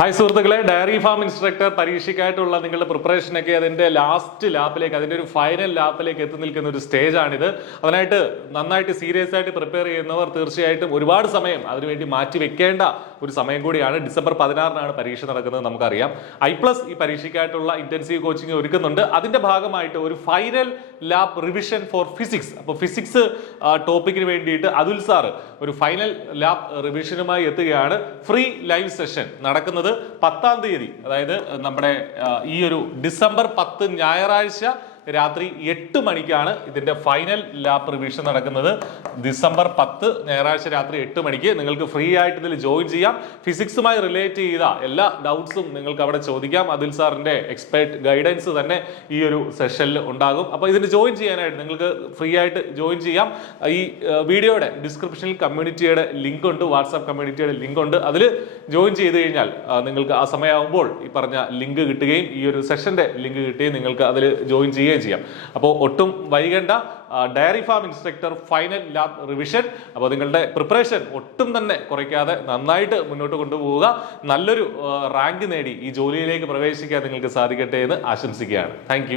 Hi സുഹൃത്തുക്കളെ, diary farm instructor പരീക്ഷയ്ക്കായിട്ടുള്ള നിങ്ങളുടെ പ്രിപ്പറേഷനൊക്കെ അതിൻ്റെ ലാസ്റ്റ് ലാപ്പിലേക്ക്, അതിൻ്റെ ഒരു ഫൈനൽ ലാപ്പിലേക്ക് എത്തി നിൽക്കുന്ന ഒരു സ്റ്റേജാണിത്. അതിനായിട്ട് നന്നായിട്ട് സീരിയസ് ആയിട്ട് പ്രിപ്പയർ ചെയ്യുന്നവർ തീർച്ചയായിട്ടും ഒരുപാട് സമയം അതിനുവേണ്ടി മാറ്റി വെക്കേണ്ട ഒരു സമയം കൂടിയാണ്. ഡിസംബർ 16-നാണ് പരീക്ഷ നടക്കുന്നത്, നമുക്കറിയാം. iPlus ഈ പരീക്ഷയ്ക്കായിട്ടുള്ള ഇന്റൻസീവ് കോച്ചിങ് ഒരുക്കുന്നുണ്ട്. അതിന്റെ ഭാഗമായിട്ട് ഒരു final lab revision four physics, അപ്പോൾ ഫിസിക്സ് ടോപ്പിക്കിന് വേണ്ടിയിട്ട് അതുൽ സാറ് ഒരു ഫൈനൽ ലാബ് റിവിഷനുമായി എത്തുകയാണ്. ഫ്രീ ലൈവ് സെഷൻ നടക്കുന്നത് 10-ാം തീയതി, അതായത് നമ്മുടെ ഈ ഒരു ഡിസംബർ 10 ഞായറാഴ്ച രാത്രി 8 മണിക്കാണ് ഇതിന്റെ ഫൈനൽ ലാബ് റിവിഷൻ നടക്കുന്നത്. ഡിസംബർ 10 ഞായറാഴ്ച രാത്രി 8 മണിക്ക് നിങ്ങൾക്ക് ഫ്രീ ആയിട്ട് ഇതിൽ ജോയിൻ ചെയ്യാം. ഫിസിക്സുമായി റിലേറ്റ് ചെയ്ത എല്ലാ ഡൗട്ട്സും നിങ്ങൾക്ക് അവിടെ ചോദിക്കാം. അതുൽ സാറിന്റെ എക്സ്പെർട്ട് ഗൈഡൻസ് തന്നെ ഈ ഒരു സെഷനിൽ ഉണ്ടാകും. അപ്പോൾ ഇതിന് ജോയിൻ ചെയ്യാനായിട്ട് നിങ്ങൾക്ക് ഫ്രീ ആയിട്ട് ജോയിൻ ചെയ്യാം. ഈ വീഡിയോയുടെ ഡിസ്ക്രിപ്ഷനിൽ കമ്മ്യൂണിറ്റിയുടെ ലിങ്ക് ഉണ്ട്, വാട്സാപ്പ് കമ്മ്യൂണിറ്റിയുടെ ലിങ്ക് ഉണ്ട്. അതിൽ ജോയിൻ ചെയ്ത് കഴിഞ്ഞാൽ നിങ്ങൾക്ക് ആ സമയമാകുമ്പോൾ ഈ പറഞ്ഞ ലിങ്ക് കിട്ടുകയും ഈ ഒരു സെഷന്റെ ലിങ്ക് കിട്ടുകയും നിങ്ങൾക്ക് അതിൽ ജോയിൻ ചെയ്യാം. അപ്പോൾ ഒട്ടും വൈകേണ്ട, dairy farm instructor final lab revision. അപ്പോൾ നിങ്ങളുടെ പ്രിപ്പറേഷൻ ഒട്ടും തന്നെ കുറയ്ക്കാതെ നന്നായിട്ട് മുന്നോട്ട് കൊണ്ടുപോവുക. നല്ലൊരു റാങ്ക് നേടി ഈ ജോലിയിലേക്ക് പ്രവേശിക്കാൻ നിങ്ങൾക്ക് സാധിക്കട്ടെ എന്ന് ആശംസിക്കുകയാണ്. താങ്ക്